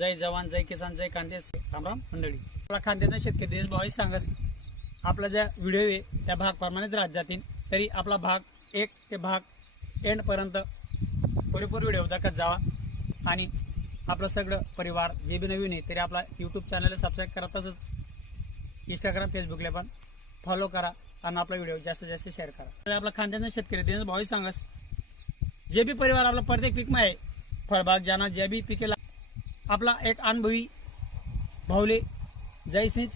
जय जवान जय किसान जय कांदेस रामराम मंडळी। आपला खांद्याचा शेतकरी दिनेश भाऊ सांगस आपला ज्या व्हिडिओ आहे त्या भाग प्रमाणेच राहत जातील, तरी आपला भाग 1 ते भाग एंड पर्यंत पुरेपूर व्हिडिओ दाखवत जावा आणि आपलं सगळं परिवार जे बी नवीन आहे तरी आपला यूट्यूब चॅनलला सबस्क्राईब करा, तसंच इंस्टाग्राम फेसबुकला पण फॉलो करा आणि आपला व्हिडिओ जास्तीत जास्त शेअर करा। तर आपला खांद्याचा शेतकरी दिनेश भाऊ सांगस जे बी परिवार आपला प्रत्येक पीक में आहे फळबाग ज्यांना जे बी पिकेला आपला एक अनुभवी भाऊले जयसिंच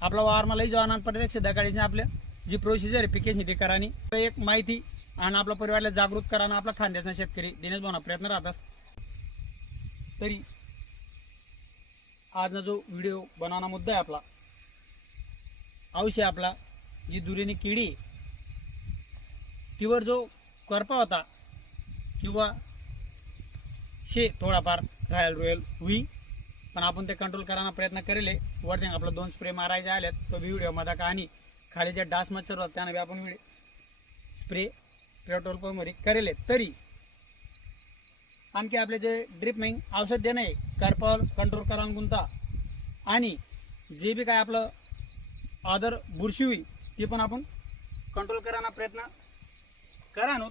आपला वावरमा लई जवाना प्रत्यक्ष दकाळीने आपल्या जी प्रोसिजर आहे पिकेची ती करानी एक माहिती आणि आपल्या परिवाराला जागृत कराना आपला खांद्याचा शेतकरी दिनेश भाऊना प्रयत्न राहतात। तरी आज जो व्हिडिओ बनवण्याचा मुद्दा आहे आपला औषध आपला जी दुरीनी किडी तीवर जो करपा होता किंवा शे थोडाफार घायल रोयल हुई पण आपण ते कंट्रोल करायला प्रयत्न करेले। वरती आपला 2 स्प्रे मारायचे आलेत तो व्हिडिओ मध्ये का आणि खाली जे डास मच्छर होतात त्याने आपण स्प्रे पेट्रोल पंप मध्ये करेले। तरी आणखी आपले जे ड्रिप मिंग औषध देणे करपा कंट्रोल करावून गुंता आणि जे बी काय आपलं अदर बुरशी हुई ती पण आपण कंट्रोल करायला प्रयत्न करा नो।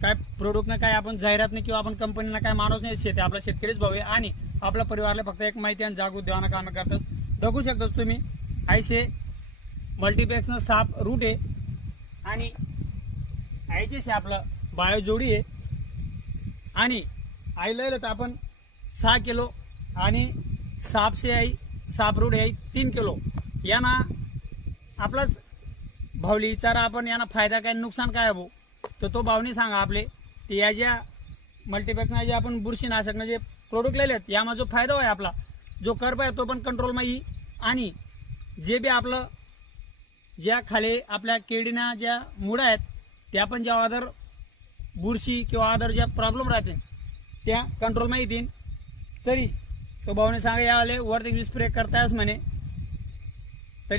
काय प्रोडक्टने काय आपण जाहिरात नाही किंवा आपण कंपनीला काय मानवच नाही, शेती आपला शेतकरीच भाऊ आहे आणि आपल्या परिवाराला फक्त एक माहिती आणि जागृत देवाना काम करतात। बघू शकता तुम्ही ऐसे मल्टीप्लेक्सनं साप रूट आहे आणि ऐकेश आपलं बायो जोडी आहे आणि आई लय तर आपण 6 किलो आणि साप से आई साप रूट आहे 3 किलो यांना आपलाच भावली विचारा आपण यांना फायदा काय नुकसान काय आहे भाऊ तर तो भावनी सांगा आपले ते या ज्या मल्टीपॅक्सना जे आपण बुरशीनाशकनं जे प्रोडक्ट लिहिलेत यामा जो फायदा आहे आपला जो करप आहे तो पण कंट्रोलमा येईल आणि जे बी आपलं ज्या खाली आपल्या केडीना ज्या मुळा आहेत त्या पण ज्या अदर बुरशी किंवा अदर ज्या प्रॉब्लेम राहते त्या कंट्रोलमा येतील। तरी तो भावने सांगा याले वरती स्प्रे करतायच म्हणे